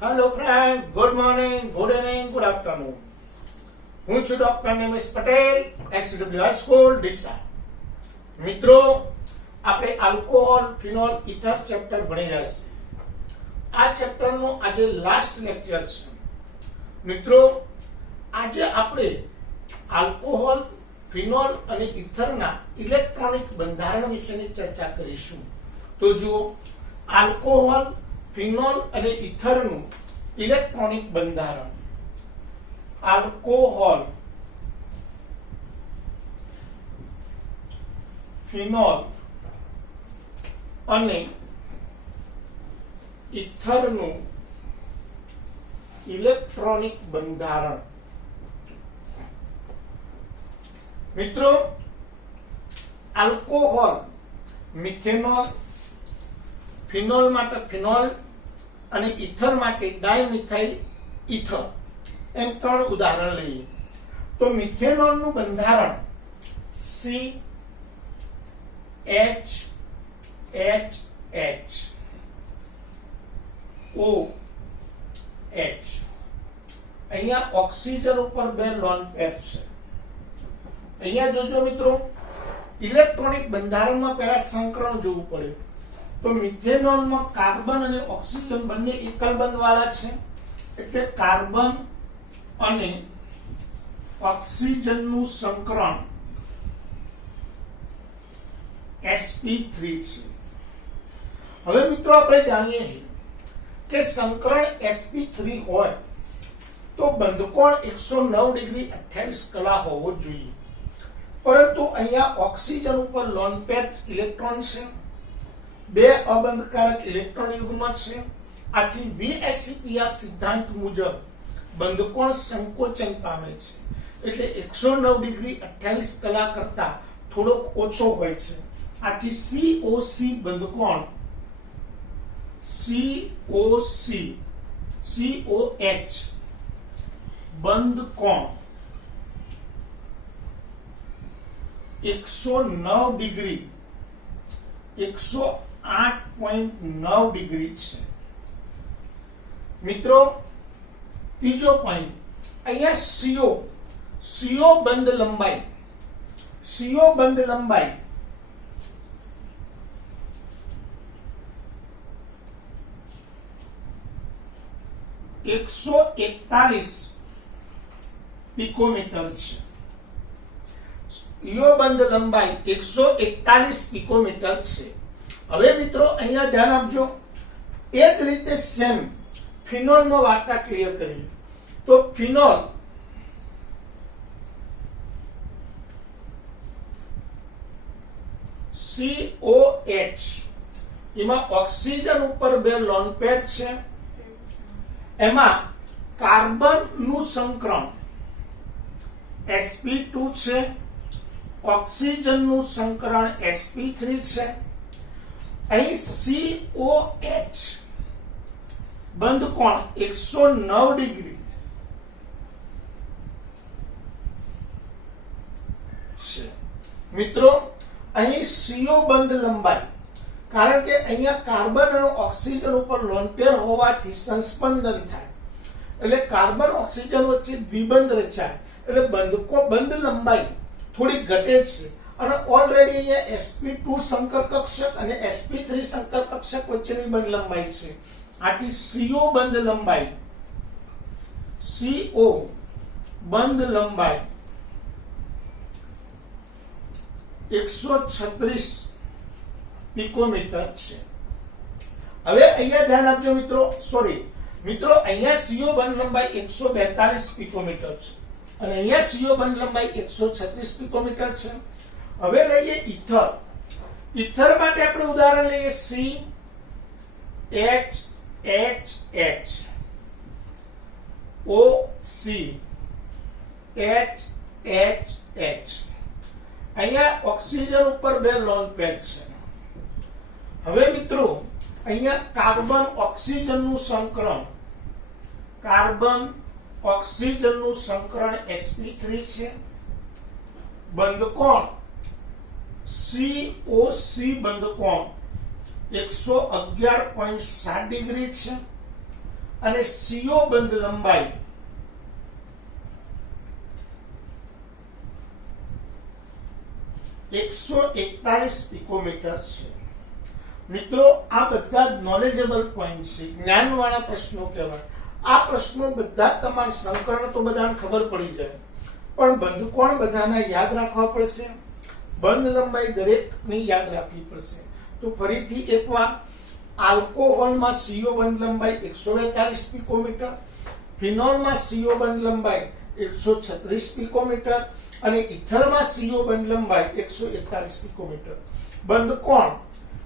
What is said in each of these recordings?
Hello friend, good morning, good evening, good afternoon. હું છું doctor Nimesh Patel, SW high school Deesa. મિત્રો, આપણે આલ્કોહોલ, ફિનોલ, ઇથર ચેપ્ટર ભણી રહ્યા છીએ. આ ચેપ્ટરનો આજે લાસ્ટ લેક્ચર છે. મિત્રો, આજે આપણે આલ્કોહોલ, ફિનોલ અને ઇથરના ઇલેક્ટ્રોનિક બંધારણ વિશેની ચર્ચા કરીશું. તો જુઓ, આલ્કોહોલ, ફિનોલ અને ઇથરનું ઇલેક્ટ્રોનિક બંધારણ. આલ્કોહોલ, ફિનોલ અને ઇથરનું ઇલેક્ટ્રોનિક બંધારણ. મિત્રો, આલ્કોહોલ મિથેનોલ, ફિનોલ માટે ફિનોલ અને ઇથર માટે ડાયમિથાઇલ ઇથર એમ ત્રણ ઉદાહરણ લઈએ. તો મિથેનોલ નું બંધારણ CHHOH. અહીંયા ઓક્સિજન ઉપર બે લોન પેર છે. અહીંયા જોજો મિત્રો, ઇલેક્ટ્રોનિક બંધારણમાં પહેલા સંકરણ જોવું પડે. તો મિથેનોલમાં કાર્બન અને ઓક્સિજન બંને એકલ બંધ વાળા છે, એટલે કાર્બન અને ઓક્સિજનનું સંકરણ sp3 છે. હવે મિત્રો, આપણે જાણીએ છીએ કે સંકરણ sp3 હોય તો બંધકોણ 109 ડિગ્રી 28 કલા હોવો જોઈએ. પરંતુ અહીંયા ઓક્સિજન ઉપર લોન પેર ઇલેક્ટ્રોન છે, બે અબંધકારક ઇલેક્ટ્રોન યુગ્મ છે. આથી VSEPR સિદ્ધાંત મુજબ બંધકોણ સંકોચન પામે છે, એટલે 109 ડિગ્રી 28 કલા કરતા થોડોક ઓછો હોય છે. આથી COC બંધકોણ COH બંધકોણ 109 ડિગ્રી 108.9 ડિગ્રી છે. મિત્રો, ત્રીજો પોઈન્ટ, અહીંયા CO બંધ લંબાઈ 141 પિકોમીટર છે. CO બંધ લંબાઈ 141 પિકોમીટર છે. હવે મિત્રો, અહીંયા ધ્યાન આપજો. એ જ રીતે સેમ ફિનોલનો વાર્તા ક્લિયર કરીએ. તો ફિનોલ COH, એમાં ઓક્સિજન ઉપર બે લોન પેર છે. એમાં કાર્બન નું સંકરણ sp2 છે, ઓક્સિજન નું સંકરણ sp3 છે. અહીં COH બંધકોણ 109 ડિગ્રી છે. મિત્રો, અહીં CO બંધ લંબાઈ, કારણ કે અહીંયા કાર્બન અને ઓક્સિજન ઉપર લોન પેર હોવાથી સંસ્પંદન થાય, એટલે કાર્બન ઓક્સિજન વચ્ચે દ્વિબંધ રચાય, એટલે બંધ લંબાઈ થોડી ઘટે છે. અને ઓલરેડી અહીંયા sp2 સંકર કક્ષક અને sp3 સંકર કક્ષક વચ્ચેની બંધ લંબાઈ છે. આથી CO બંધ લંબાઈ 136 પિકોમીટર છે. હવે અહીંયા ધ્યાન આપજો મિત્રો, અહીંયા CO બંધ લંબાઈ 142 પિકોમીટર છે અને અહીંયા CO બંધ લંબાઈ 136 પિકોમીટર છે. હવે લઈએ ઇથર. ઇથર માટે આપણે ઉદાહરણ લઈએ CHHH OCHHH. અહીંયા ઓક્સિજન ઉપર બે લોન પેર છે. હવે મિત્રો, અહીંયા કાર્બન ઓક્સિજનનું સંકરણ sp3 છે. બંધકોણ COC બંધકોણ 111.7 ડિગ્રી છે અને CO બંધ લંબાઈ 141 પિકોમીટર છે. મિત્રો આ બધા નોલેજેબલ પોઈન્ટ છે, જ્ઞાનવાળા પ્રશ્નો કહેવાય. આ પ્રશ્નો બધા તમારા સંકલન તો બધાને ખબર પડી જાય, પણ બંધકોણ બધાના યાદ રાખવા પડશે, બંધ લંબાઈ દરેકની યાદ રાખવી પડશે. તો ફરીથી એકવાર, આલ્કોહોલમાં CO બંધ લંબાઈ 142 પિકોમીટર, ફિનોલમાં CO બંધ લંબાઈ 136 પિકોમીટર અને ઇથરમાં CO બંધ લંબાઈ 141 પિકોમીટર. બંધકોણ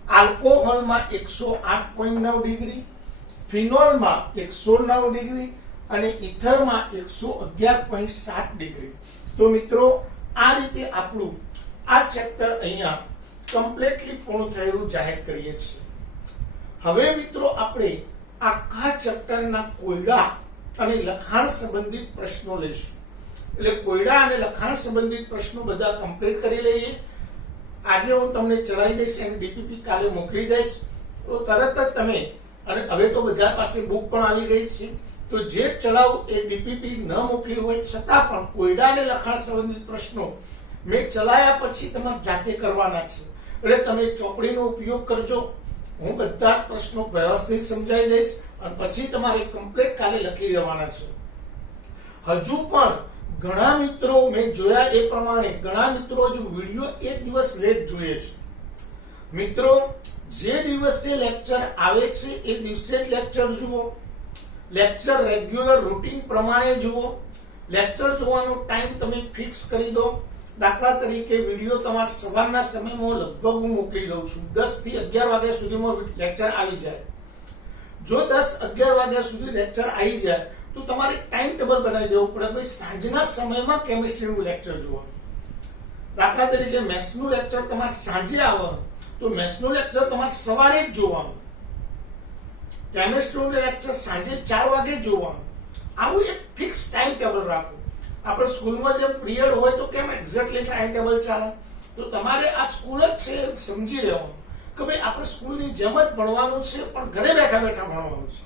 આલ્કોહોલમાં 108.9 ડિગ્રી, ફિનોલમાં 109 ડિગ્રી અને ઇથરમાં 111.7 ડિગ્રી. તો મિત્રો આ રીતે આપણું આ ચેપ્ટર અહીંયા કમ્પ્લીટલી પૂર્ણ થયેલું જાહેર કરીએ છીએ. હવે મિત્રો આપણે આખા ચેપ્ટરના કોયડા અને લખાણ સંબંધિત પ્રશ્નો લઈશું. એટલે કોયડા અને લખાણ સંબંધિત પ્રશ્નો બધા કમ્પ્લીટ કરી લઈએ. આજે હું તમને ચલાવી દઈશ અને ડીપીપી કાલે મોકલી દઈશ. તો તરત જ તમે, અને હવે તો બધા પાસે બુક પણ આવી ગઈ છે, તો જે ચલાવો એ ડીપીપી ન મોકલી હોય છતાં પણ કોયડા અને લખાણ સંબંધિત પ્રશ્નો મેં ચલાયા પછી તમારે જાતે કરવાના છે. એટલે તમે ચોપડીનો ઉપયોગ કરજો. હું બધા પ્રશ્નો વ્યવસ્થિત સમજાવી દઈશ અને પછી તમારે કમ્પ્લીટ કાલે લખી દેવાના છે. હજુ પણ ઘણા મિત્રો મેં જોયા એ પ્રમાણે ઘણા મિત્રો હજુ વિડિયો એક દિવસ લેટ જોઈએ છે. મિત્રો જે દિવસે લેક્ચર આવે છે એ દિવસે જ લેક્ચર જુઓ, લેક્ચર રેગ્યુલર રૂટીન પ્રમાણે જુઓ. લેક્ચર જોવાનો ટાઈમ તમે ફિક્સ કરી દો. દાખલા તરીકે વિડિયો તમારા સવારના સમયમાં લગભગ હું મોકલી દઉં છું, 10 થી 11 વાગ્યા સુધીમાં લેક્ચર આવી જાય. જો 10-11 વાગ્યા સુધી લેક્ચર આવી જાય તો તમારે ટાઈમ ટેબલ બનાવી દેવું પડે. ભાઈ સાંજના સમયમાં કેમિસ્ટ્રીનું લેક્ચર જોવાનું. દાખલા તરીકે મેથ્સનું લેક્ચર તમારે સાંજે આવે તો મેથ્સનું લેક્ચર તમારે સવારે જ જોવાનું, કેમિસ્ટ્રીનું લેક્ચર સાંજે 4 વાગે જોવાનું. આવું એક ફિક્સ ટાઈમ ટેબલ રાખો. આપણે સ્કૂલમાં જે પિરિયડ હોય તો કેમ એક્ઝેક્ટલી ટાઈમ ટેબલ ચાલે, તો તમારે આ સ્કૂલ જ છે સમજી લેવાનું કે ભાઈ આપણે સ્કૂલની જેમ જ ભણવાનું છે, પણ ઘરે બેઠા બેઠા ભણવાનું છે.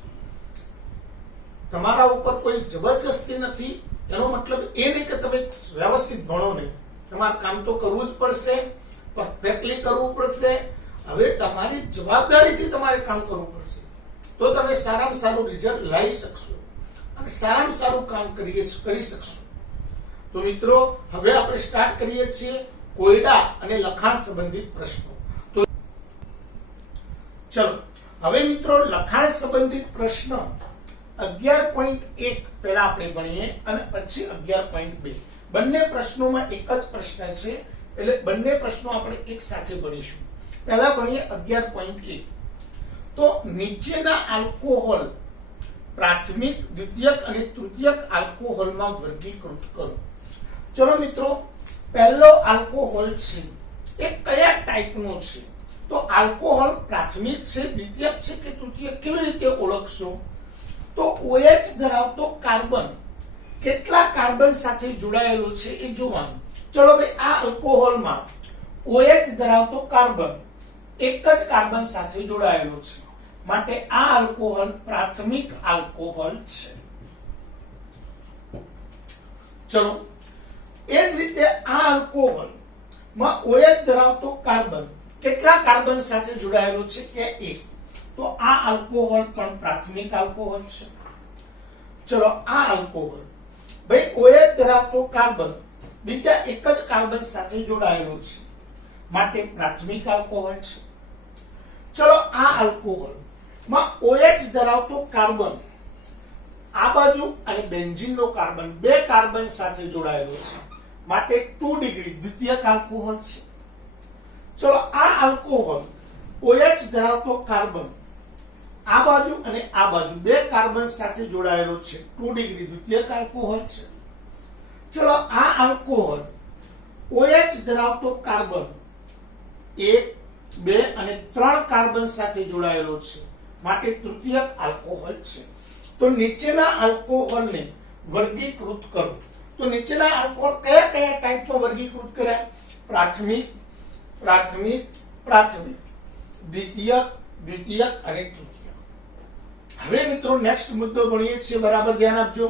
તમારા ઉપર કોઈ જબરજસ્તી નથી. એનો મતલબ એ નહીં કે તમે વ્યવસ્થિત ભણો નહીં. તમારે કામ તો કરવું જ પડશે, પરફેક્ટલી કરવું પડશે. હવે તમારી જવાબદારીથી તમારે કામ કરવું પડશે, તો તમે સારામાં સારું રિઝલ્ટ લાવી શકશો અને સારામાં સારું કામ કરી શકશો. તો મિત્રો હવે આપણે સ્ટાર્ટ કરીએ છીએ કોયડા અને લખાણ સંબંધિત પ્રશ્નો. તો ચલો હવે મિત્રો લખાણ સંબંધિત પ્રશ્ન 11.1 પહેલા આપણે ભણીએ અને પછી 11.2. બંને પ્રશ્નોમાં એક જ પ્રશ્ન છે, એટલે બંને પ્રશ્નો આપણે એક સાથે ભણીશું. પહેલા ભણીએ 11.1. તો નીચેના આલ્કોહોલ પ્રાથમિક, દ્વિતીયક અને તૃતીયક આલ્કોહોલમાં વર્ગીકૃત કરો. ચલો મિત્રો, પહેલો આલ્કોહોલ છે એ કયા ટાઈપનો છે? તો આલ્કોહોલ પ્રાથમિક છે, દ્વિતીયક છે કે તૃતીયક કેવી રીતે ઓળખશો? તો OH ધરાવતો કાર્બન કેટલા કાર્બન સાથે જોડાયેલો છે એ જોવાનું. ચલો ભાઈ, આ આલ્કોહોલમાં OH ધરાવતો કાર્બન એક જ કાર્બન સાથે જોડાયેલો છે, માટે આ આલ્કોહોલ પ્રાથમિક આલ્કોહોલ છે. ચલો, એ જ રીતે આ આલ્કોહોલ માં OH ધરાવતો કાર્બન કેટલા કાર્બન સાથે જોડાયેલો છે કે એક, તો આ આલ્કોહોલ પણ પ્રાથમિક આલ્કોહોલ છે. ચલો, આ આલ્કોહોલ ભાઈ OH ધરાવતો કાર્બન બીજા એક જ કાર્બન સાથે જોડાયેલો છે, માટે પ્રાથમિક આલ્કોહોલ છે. ચલો, આ આલ્કોહોલ માં OH ધરાવતો કાર્બન આ બાજુ અને બેન્ઝીનનો કાર્બન બે કાર્બન સાથે જોડાયેલો છે, માટે 2 ડિગ્રી દ્વિતીયક આલ્કોહોલ છે. ચલો, આ આલ્કોહોલ OH ધરાવતો કાર્બન આ બાજુ અને આ બાજુ બે કાર્બન સાથે જોડાયેલો છે, 2 ડિગ્રી દ્વિતીયક આલ્કોહોલ છે. ચલો, આ આલ્કોહોલ OH ધરાવતો કાર્બન 1, 2 અને 3 કાર્બન સાથે જોડાયેલો છે, માટે તૃતીયક આલ્કોહોલ છે. તો નીચેના આલ્કોહોલને વર્ગીકૃત કરો. તો નીચેના આલ્કોહોલ કયા કયા ટાઈપમાં વર્ગીકૃત કર્યા? પ્રાથમિક, પ્રાથમિક, પ્રાથમિક, દ્વિતીયક, દ્વિતીયક અને તૃતીયક. હવે મિત્રો નેક્સ્ટ મુદ્દો ભણીએ છીએ, બરાબર ધ્યાન આપજો.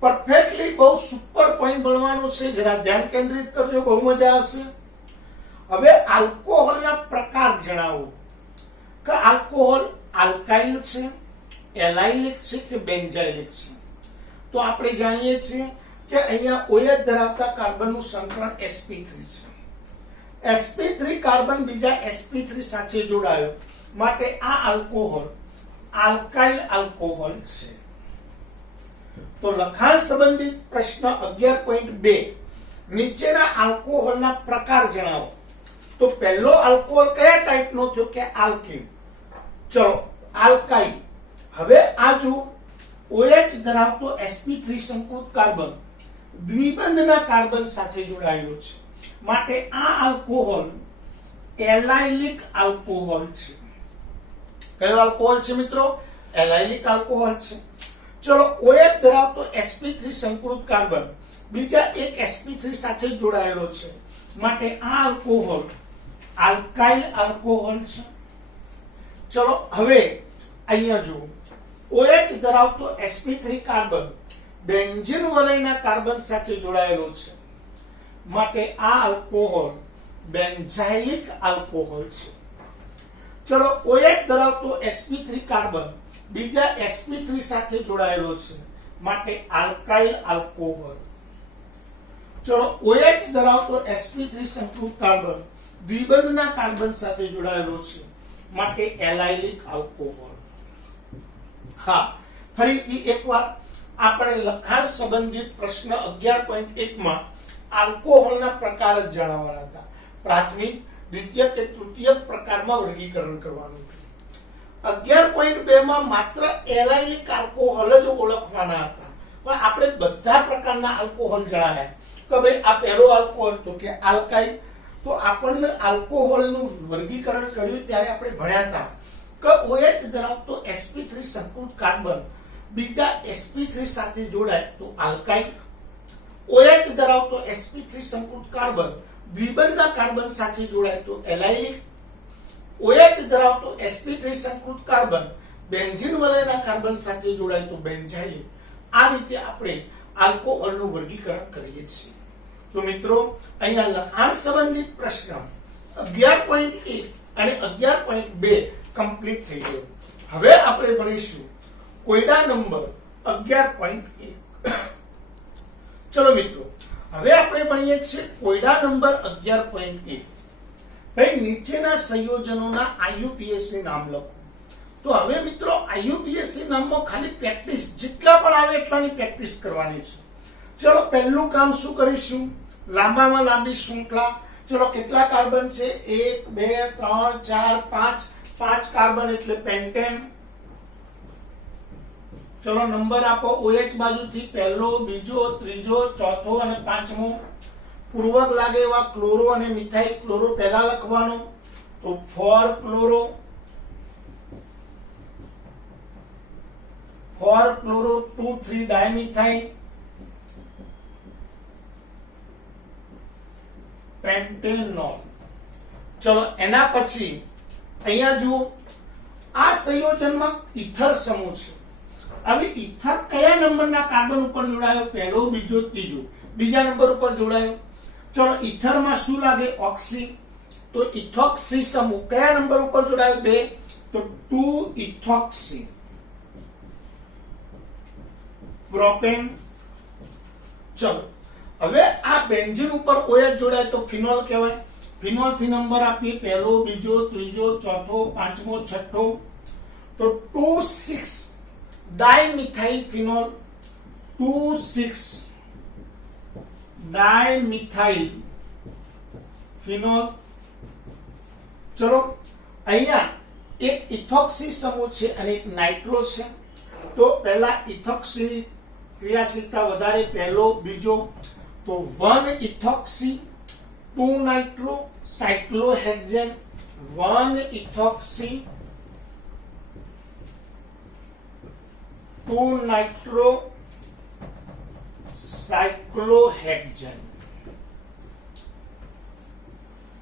પરફેક્ટલી બહુ સુપર પોઈન્ટ ભણવાનું છે, જરા ધ્યાન કેન્દ્રિત કરજો, બહુ મજા આવશે. હવે આલ્કોહોલના પ્રકાર જણાવો કે આલ્કોહોલ આલ્કાઇલ છે, એલાઇલિક છે કે બેન્ઝાઇલિક છે. તો આપણે જાણીએ છીએ કે અહીંયા OH ધરાવતા કાર્બનનું સંકરણ sp3 છે. sp3 કાર્બન બીજા sp3 સાથે જોડાયો માટે આ આલ્કોહોલ આલ્કાઇલ આલ્કોહોલ છે. તો લખાણ સંબંધિત પ્રશ્ન 11.2 નીચેના આલ્કોહોલના પ્રકાર જણાવો. તો પહેલો આલ્કોહોલ કયા ટાઈપનો થયો કે આલ્કીન. ચલો આલ્કાઇલ. હવે આ જો OH ધરાવતો sp3 સંકૃત કાર્બન દ્વિબંધના કાર્બન સાથે જોડાયેલો છે માટે આ આલ્કોહોલ એલાઇલિક આલ્કોહોલ છે. કયો આલ્કોહોલ છે મિત્રો? એલાઇલિક આલ્કોહોલ છે. ચલો OH ધરાવતો sp3 સંકૃત કાર્બન બીજા એક sp3 સાથે જોડાયેલો છે માટે આ આલ્કોહોલ આલ્કાઇલ આલ્કોહોલ છે. ચલો હવે અહીંયા જુઓ, OH ધરાવતો sp3 કાર્બન બેન્ઝીન વલયના કાર્બન સાથે જોડાયેલો છે માટે આ આલ્કોહોલ બેન્ઝાઇલિક આલ્કોહોલ છે. ચલો OH ધરાવતો sp3 કાર્બન બીજા sp3 સાથે જોડાયેલો છે માટે આલ્કાઇલ આલ્કોહોલ. ચલો OH ધરાવતો sp3 સંકૃત કાર્બન દ્વિબંધના કાર્બન સાથે જોડાયેલો છે માટે એલાઇલિક આલ્કોહોલ. હા, ફરીથી એકવાર આપણે લખાણ સંબંધિત પ્રશ્ન 11.1 માં આલ્કોહોલના પ્રકાર જ જણાવવાના હતા. પ્રાથમિક, દ્વિતીય કે તૃતીય પ્રકારમાં વર્ગીકરણ કરવાનું. 11.2 માં માત્ર એલાઇલિક આલ્કોહોલ જ ઓળખવાના હતા, પણ આપણે બધા પ્રકારના આલ્કોહોલ જણાવ્યા કે ભાઈ આ પહેલો આલ્કોહોલ તો કે આલ્કાઇલ. તો આપણને આલ્કોહોલનું વર્ગીકરણ કર્યું ત્યારે આપણે ભણ્યા હતા કે OH ધરાવતો sp3 સંકૃત કાર્બન બીજા sp3 સાથે જોડાય તો આલ્કાઇલ. OH ધરાવતો sp3 સંકૃત કાર્બન દ્વિબંધના કાર્બન સાથે જોડાય તો એલાઇલિક. OH ધરાવતો sp3 સંકૃત કાર્બન બેન્ઝીન વલયના કાર્બન સાથે જોડાય તો બેન્ઝાઇલિક. આ રીતે આપણે આલ્કોહોલનું વર્ગીકરણ કરીએ છીએ. તો મિત્રો અહીંયા લખાણ સંબંધિત પ્રશ્ન 11.1 અને 11.2 કમ્પ્લીટ થઈ ગયો. હવે આપણે ભણીશું કોયડા નંબર 11.1. ચલો મિત્રો, હવે આપણે ભણીએ છીએ કોયડા નંબર 11.1. ભાઈ નીચેના સંયોજનોના IUPAC નામ લખો. તો હવે મિત્રો IUPAC નામમાં ખાલી પ્રેક્ટિસ જેટલા પણ આવે એટલાની પ્રેક્ટિસ કરવાની છે. ચલો પહેલું કામ શું કરીશું? લાંબામાં લાંબી શૃંખલા. ચલો કેટલા કાર્બન છે? 1 2 3 4 5. 5 કાર્બન એટલે પેન્ટેન. ચલો નંબર આપો OH બાજુથી પહેલો, બીજો, ત્રીજો, ચોથો અને પાંચમો. પૂર્વક લાગે એવા ક્લોરો અને મિથાઇલ ક્લોરો પહેલા લખવાનો. તો 4 ક્લોરો, 2 3 ડાયમિથાઇલ, પેન્ટેનોલ. ચલો એના પછી અહીંયા જુઓ, આ સંયોજનમાં ઇથર સમૂહ છે. હવે ઇથર કયા નંબરના કાર્બન ઉપર જોડાયો? પહેલો, બીજો, ત્રીજો. બીજા નંબર ઉપર જોડાયો. ચલો ઇથરમાં શું લાગે? ઓક્સી. તો ઇથોક્સી સમૂહ કયા નંબર ઉપર જોડાયો? 2. તો 2 ઇથોક્સી. પ્રોપેન. ચલો હવે આ બેન્ઝીન ઉપર OH જોડાય તો ફિનોલ કહેવાય. ફિનોલ થી નંબર આપીએ પહેલો, બીજો, ત્રીજો, ચોથો, પાંચમો, છઠ્ઠો. તો 2,6 ડાયમિથાઇલ ફિનોલ. 2,6 dimethyl phenol. ચલો અહીંયા એક ઇથોક્સી સમૂહ છે અને એક નાઇટ્રો છે. તો પહેલા ઇથોક્સી ક્રિયાશીલતા વધારે, પહેલો, બીજો. તો 1 ethoxy, 2 nitro, cyclohexane. 1 ethoxy, 2 nitro, cyclohexane.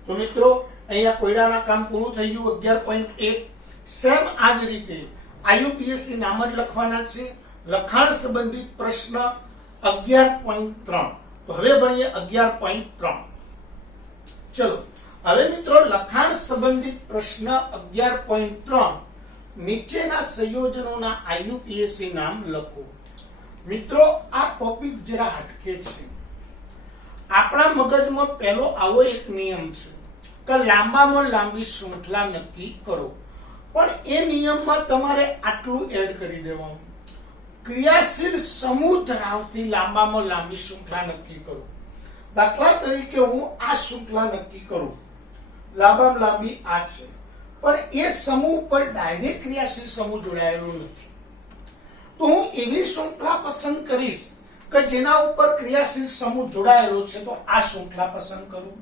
તો મિત્રો અહીંયા કોયડાના કામ પૂરું થઈ ગયું. 11.1. સેમ આ જ રીતે આઈયુપીએસસી નામ જ લખવાના છે. લખાણ સંબંધિત પ્રશ્ન 11.3. તો હવે ભણીએ 11.3. ચલો હવે મિત્રો લખાણ સંબંધિત પ્રશ્ન 11.3 નીચેના સંયોજનોના આઈયુપીએસસી નામ લખો. મિત્રો આ ટોપિક જરા હટકે છે. આપણા મગજમાં પહેલો આવો એક નિયમ છે કે લાંબામાં લાંબી શૃંખલા નક્કી કરો, પણ એ નિયમમાં તમારે આટલું એડ કરી દેવાનું, ક્રિયાશીલ સમૂહ ધરાવતી લાંબામાં લાંબી શૃંખલા નક્કી કરો. દાખલા તરીકે હું આ શૃંખલા નક્કી કરું, લાંબામાં લાંબી આ છે, પણ એ સમૂહ પર ડાયરેક્ટ ક્રિયાશીલ સમૂહ જોડાયેલો નથી. તો હું એવી શૃંખલા પસંદ કરીશ કે જેના ઉપર ક્રિયાશીલ સમૂહ જોડાયેલો છે, તો આ શૃંખલા પસંદ કરું.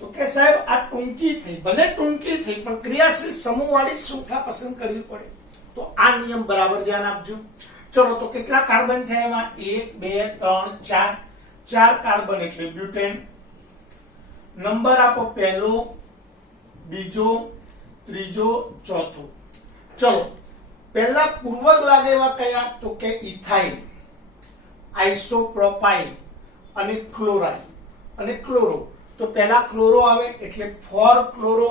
તો કે સાહેબ આ ટૂંકી થઈ, ભલે ટૂંકી થઈ પણ ક્રિયાશીલ સમૂહ વાળી શૃંખલા પસંદ કરવી પડે. તો આ નિયમ બરાબર ધ્યાન આપજો. ચલો તો કેટલા કાર્બન થયા એમાં? 1 2 3 4. 4 કાર્બન એટલે બ્યુટેન. નંબર આપો, પહેલો, બીજો, ત્રીજો, ચોથો. ચલો પહેલા પૂર્વક લાગે એવા કયા? તો કે ઇથાઇલ, આઇસોપ્રોપાઇલ અને ક્લોરાઇલ અને ક્લોરો. તો પહેલા ક્લોરો આવે એટલે 4 ક્લોરો,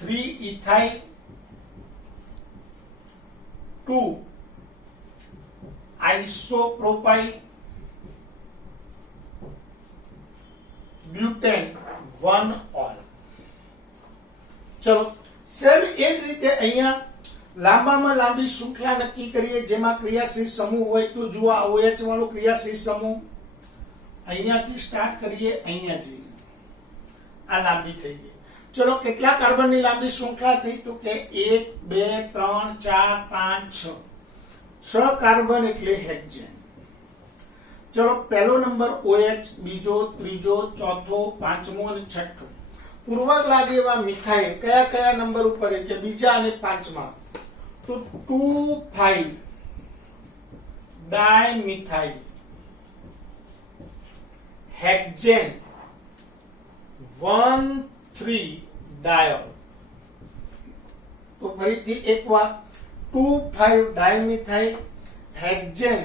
3 ઇથાઇલ, 2 આઇસોપ્રોપાઇલ, બ્યુટેન, 1 ઓલ. ચલો સેમ એ જ રીતે અહીંયા લાંબામાં લાંબી શૃંખલા નક્કી કરીએ જેમાં ક્રિયાશીલ સમૂહ હોય. તો જુઓ આ OH વાળો ક્રિયાશીલ સમૂહ, અહીંયાથી સ્ટાર્ટ કરીએ, અહીંયા જઈએ, આ લાંબી થઈ ગઈ. ચલો કેટલા કાર્બનની લાંબી શૃંખલા થઈ? તો કે 1 2 3 4 5 6. 6 કાર્બન એટલે હેક્ઝેન. ચલો પહેલો નંબર OH, બીજો, ત્રીજો, ચોથો, પાંચમો અને છઠ્ઠો. પૂર્વક લાગે એવા મિથાઇલ કયા કયા નંબર ઉપર? કે બીજા અને પાંચમા. તો 2 5 ડાયમિથાઇલ, હેક્ઝેન, 1 3 ડાયોલ. તો ફરીથી એકવાર 2 5 ડાયમિથાઇલ, હેક્ઝેન,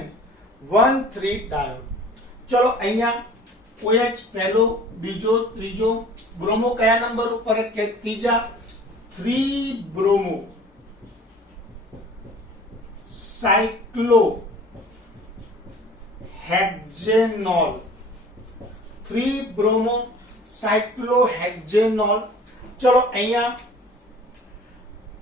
1 3 ડાયોલ. ચલો અહીંયા OH પહેલો, બીજો, ત્રીજો. બ્રોમો કયા નંબર ઉપર? કે ત્રીજા, 3 બ્રોમો, સાયક્લો હેક્ઝેનોલ, 3 બ્રોમો સાયક્લોહેક્ઝેનોલ. ચલો અહીંયા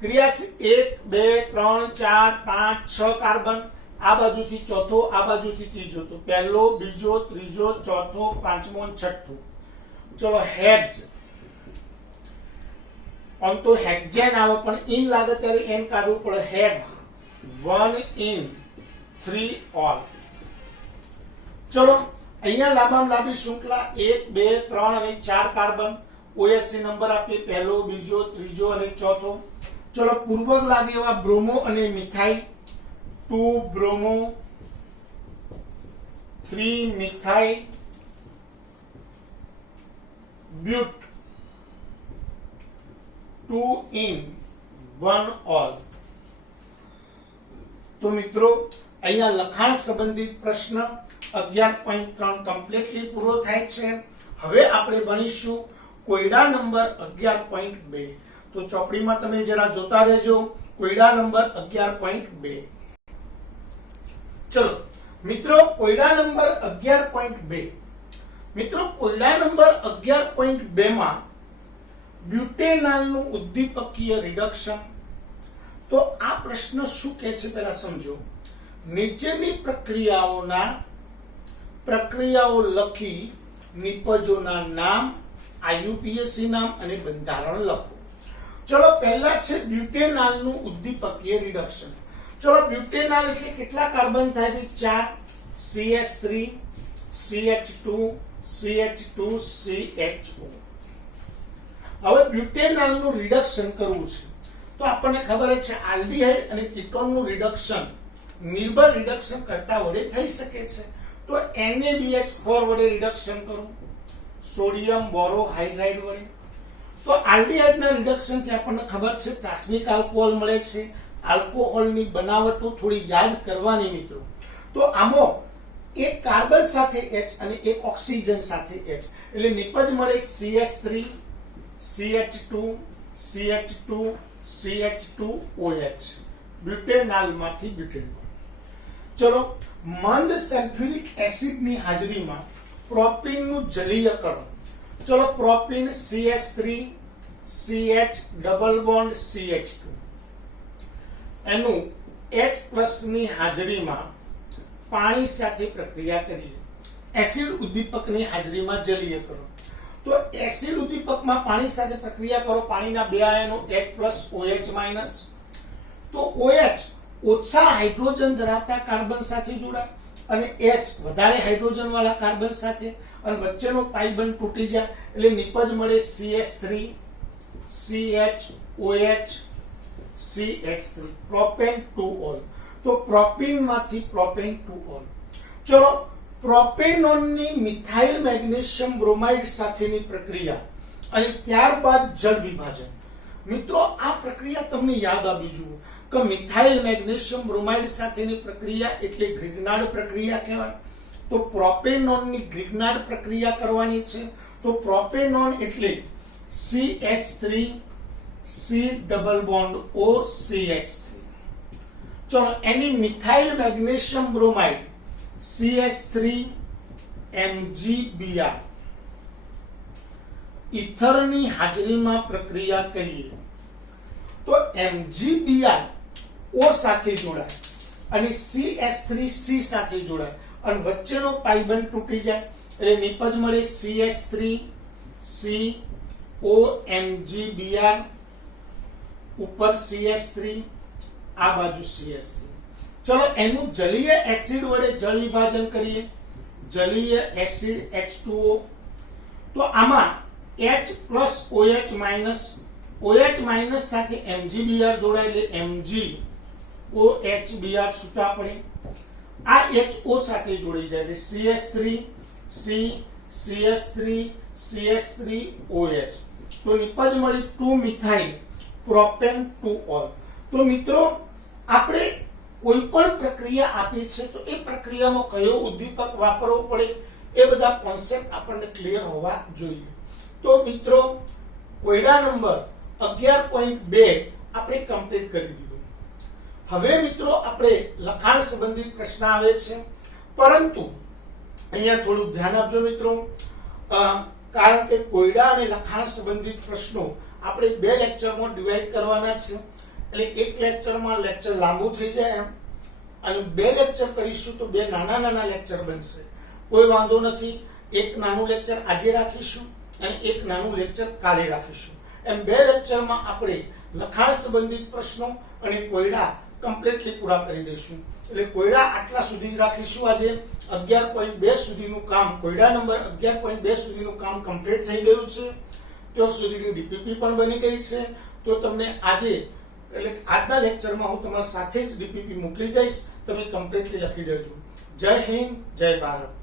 ક્રિયાશીલ 1 2 3 4 5 6 કાર્બન. આ બાજુથી ચોથો, આ બાજુથી ત્રીજો. તો પહેલો, બીજો, ત્રીજો, ચોથો, પાંચમો અને છઠ્ઠો. ચલો હેક્ઝ, આમ તો હેક્ઝેન આવે પણ ઇન લાગે ત્યારે એન કાઢવું પડે. હેક્ઝ, 1 ઇન, 3 ઓલ. ચલો અહીંયા લાંબામાં લાંબી શૃંખલા 1 2 3 અને 4 કાર્બન. OH નંબર આપીએ, પહેલો, બીજો, ત્રીજો અને ચોથો. ચલો પૂર્વક લાગે એવા બ્રોમો અને methyl. 2 bromo, 3 methyl, but, 2 in 1 all. तो मित्रों અહીંયા લખાણ સંબંધિત પ્રશ્ન 11.3 કમ્પ્લીટલી પૂરો થાય છે. હવે આપણે ભણીશું કોયડા નંબર 11.2. તો ચોપડીમાં તમે જરા જોતા રહેજો. કોયડા નંબર 11.2. ચલો મિત્રો કોયડા નંબર 11.2. મિત્રો કોયડા નંબર 11.2 માં બ્યુટેનાલનું ઉદ્દીપકીય રિડક્શન. તો આ પ્રશ્ન શું કહે છે પહેલા સમજો. નીચેની પ્રક્રિયાઓ લખી નિપજોના નામ, આઈયુપીએસસી નામ અને બંધારણ લખો. ચલો પહેલા છે બ્યુટેનાલનું ઉદ્દીપકીય રિડક્શન. ચલો બ્યુટેનાલ એટલે કેટલા કાર્બન થાય? 4 CH3 CH2 CH2 CHO. હવે બ્યુટેનાલનું રિડક્શન કરવું છે તો આપણને ખબર છે આલ્ડીહાઇડ અને કીટોનનું રિડક્શન નિર્બળ રિડક્શન કરતા વડે થઈ શકે છે. તો NaBH4 વડે રિડક્શન કરું સોડિયમ બોરોહાઇડ્રાઇડ વડે. તો આલ્ડીહાઇડના રિડક્શનથી આપણને ખબર છે પ્રાથમિક આલ્કોહોલ મળે છે. આલ્કોહોલની બનાવટો થોડી યાદ કરવાની મિત્રો. તો આમાં એક કાર્બન સાથે H અને એક ઓક્સિજન સાથે H એટલે નિપજ મળે CH3 CH2 CH2 CH2OH બ્યુટેનાલમાંથી butanol. ચલો મંદ સલ્ફ્યુરિક એસિડની હાજરીમાં પ્રોપીનનું જલીયકરણ. ચલો propyne CH3 CH double bond CH2 એનું H+ ની હાજરીમાં પાણી સાથે પ્રક્રિયા કરીએ. એસિડ ઉદ્દીપકની હાજરીમાં જલીયકરણ. તો એસિડ ઉદ્દીપકમાં પાણી સાથે પ્રક્રિયા કરો. પાણીના બે આયનો H+OH-. તો OH ઓછા હાઇડ્રોજન ધરાવતા કાર્બન સાથે જોડાય અને H વધારે હાઇડ્રોજન વાળા કાર્બન સાથે, અને વચ્ચેનો પાઈ બંધ તૂટી જાય એટલે નિપજ મળે CH3 CHOH CH3 propane to all. તો પ્રોપીનમાંથી પ્રોપેન ટુ ઓલ. ચલો પ્રોપેનોનની મિથાઇલ મેગ્નેશિયમ બ્રોમાઇડ સાથેની પ્રક્રિયા અને ત્યારબાદ જળ વિભાજન. મિત્રો આ પ્રક્રિયા તમને યાદ આવી જુઓ કે મિથાઇલ મેગ્નેશિયમ બ્રોમાઇડ સાથેની પ્રક્રિયા એટલે ગ્રિગ્નાર્ડ પ્રક્રિયા કહેવાય. તો પ્રોપેનોનની ગ્રિગ્નાર્ડ પ્રક્રિયા કરવાની છે. તો પ્રોપેનોન એટલે CH3 C double bond O CH3. ચલો એની methyl magnesium bromide CH3 MgBr ઇથરની હાજરીમાં પ્રક્રિયા કરીએ. તો MgBr O સાથે જોડાય અને CH3 C સાથે જોડાય અને વચ્ચેનો પાઈ બંધ તૂટી જાય એટલે નિપજ મળે CH3 C O MgBr ઉપર CH3 આ બાજુ CH3. ચલો એનું જલીય એસિડ વડે જળ વિભાજન કરીએ. જલીય એસિડ H2O. તો આમાં H+OH- સાથે MgBr જોડાય એટલે MgOHBr છૂટા પડે. આ HO સાથે જોડી જાય એટલે CH3 C CH3 CH3OH. તો નિપજ મળી 2 મિથાઇલ પ્રોપેન ટુ ઓલ. તો મિત્રો આપણે કોઈ પણ પ્રક્રિયા આપી છે તો એ પ્રક્રિયામાં કયો ઉદ્દીપક વાપરવો પડે એ બધા કોન્સેપ્ટ આપણને ક્લિયર હોવા જોઈએ. તો મિત્રો કોયડા નંબર 11.2 આપણે કમ્પ્લીટ કરી દીધું. હવે મિત્રો આપણે લખાણ સંબંધિત પ્રશ્ન આવે છે, પરંતુ અહીંયા થોડું ધ્યાન આપજો મિત્રો, કારણ કે કોયડા અને લખાણ સંબંધિત પ્રશ્નો આપણે 2 લેક્ચરમાં ડિવાઈડ કરવાના છે. એટલે એક લેક્ચરમાં લેક્ચર લાંબુ થઈ જાય એમ, અને 2 લેક્ચર કરીશું તો 2 નાના નાના લેક્ચર બનશે. કોઈ વાંધો નથી. એક નાનું લેક્ચર આજે રાખીશું અને એક નાનું લેક્ચર કાલે રાખીશું. એમ 2 લેક્ચરમાં આપણે લખાણ સંબંધિત પ્રશ્નો અને કોયડા કમ્પ્લીટલી પૂરા કરી દઈશું. એટલે કોયડા આટલા સુધી જ રાખીશું. આજે 11.2 સુધીનું કામ, કોયડા નંબર 11.2 સુધીનું કામ કમ્પ્લીટ થઈ ગયું છે. ત્યાં સુધીની ડીપીપી પણ બની ગઈ છે. તો તમને આજે એટલે આજના લેક્ચરમાં હું તમારા સાથે જ ડીપીપી મોકલી દઈશ. તમે કમ્પ્લીટલી લખી દેજો. જય હિન્દ, જય ભારત.